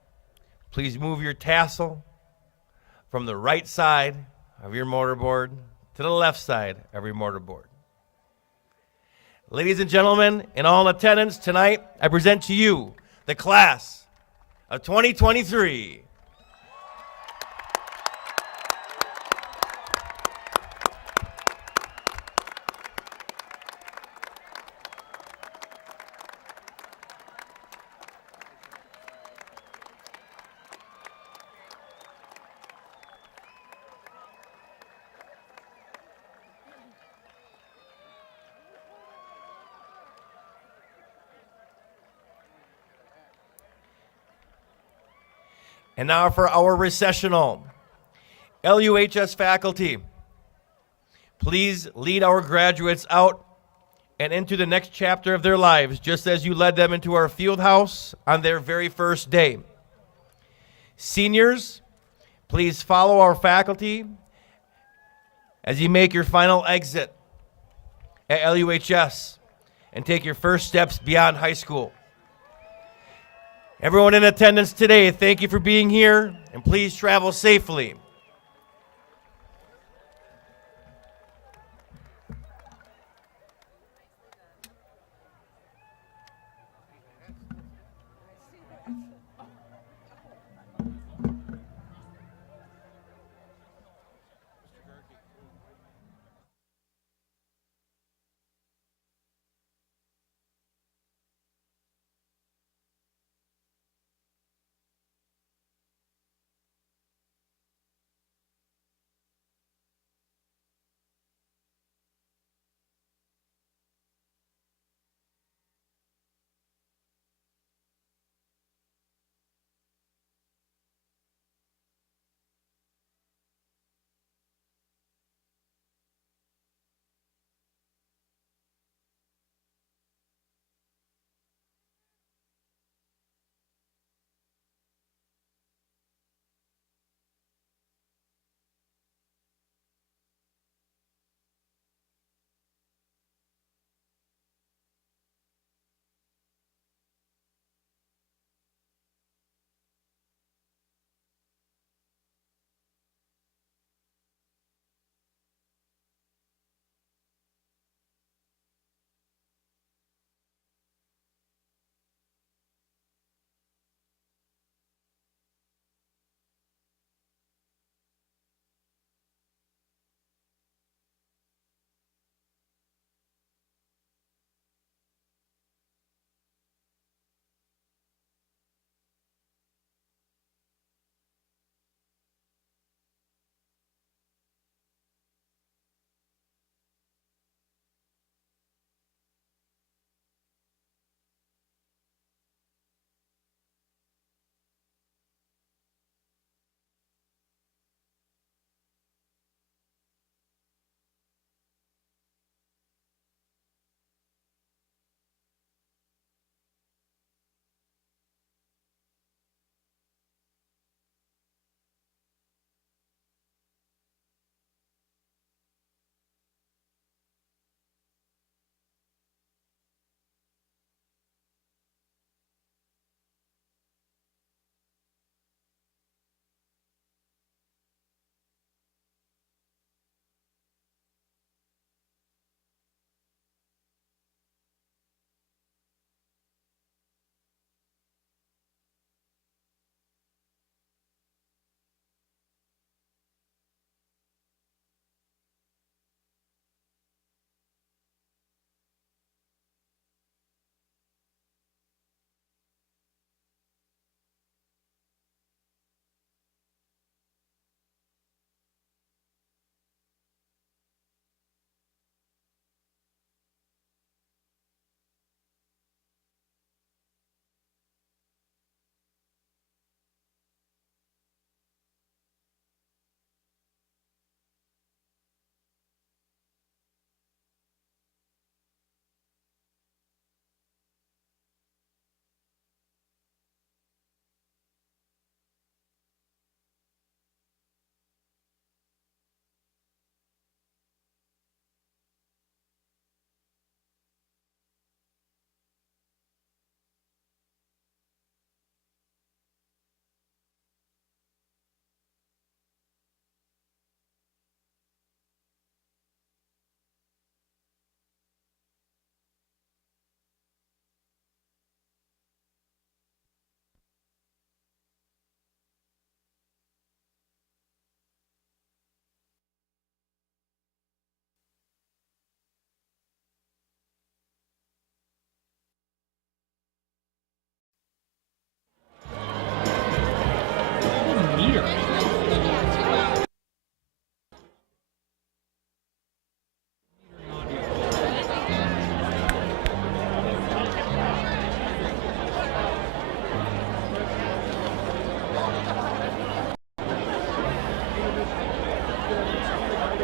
please move your tassel from the right side of your mortarboard to the left side of your mortarboard. Ladies and gentlemen, and all in attendance tonight, I present to you the class of 2023. And now for our recessional. LUHS faculty, please lead our graduates out and into the next chapter of their lives, just as you led them into our field house on their very first day. Seniors, please follow our faculty as you make your final exit at LUHS and take your first steps beyond high school. Everyone in attendance today, thank you for being here, and please travel safely.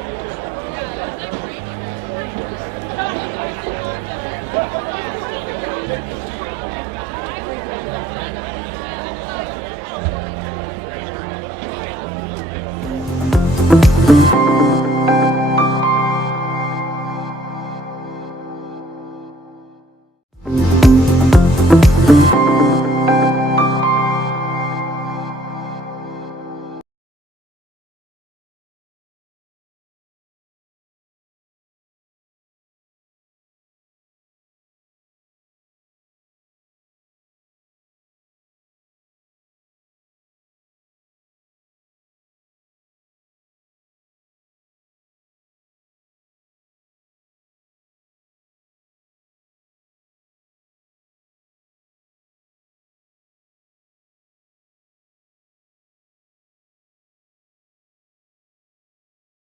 you.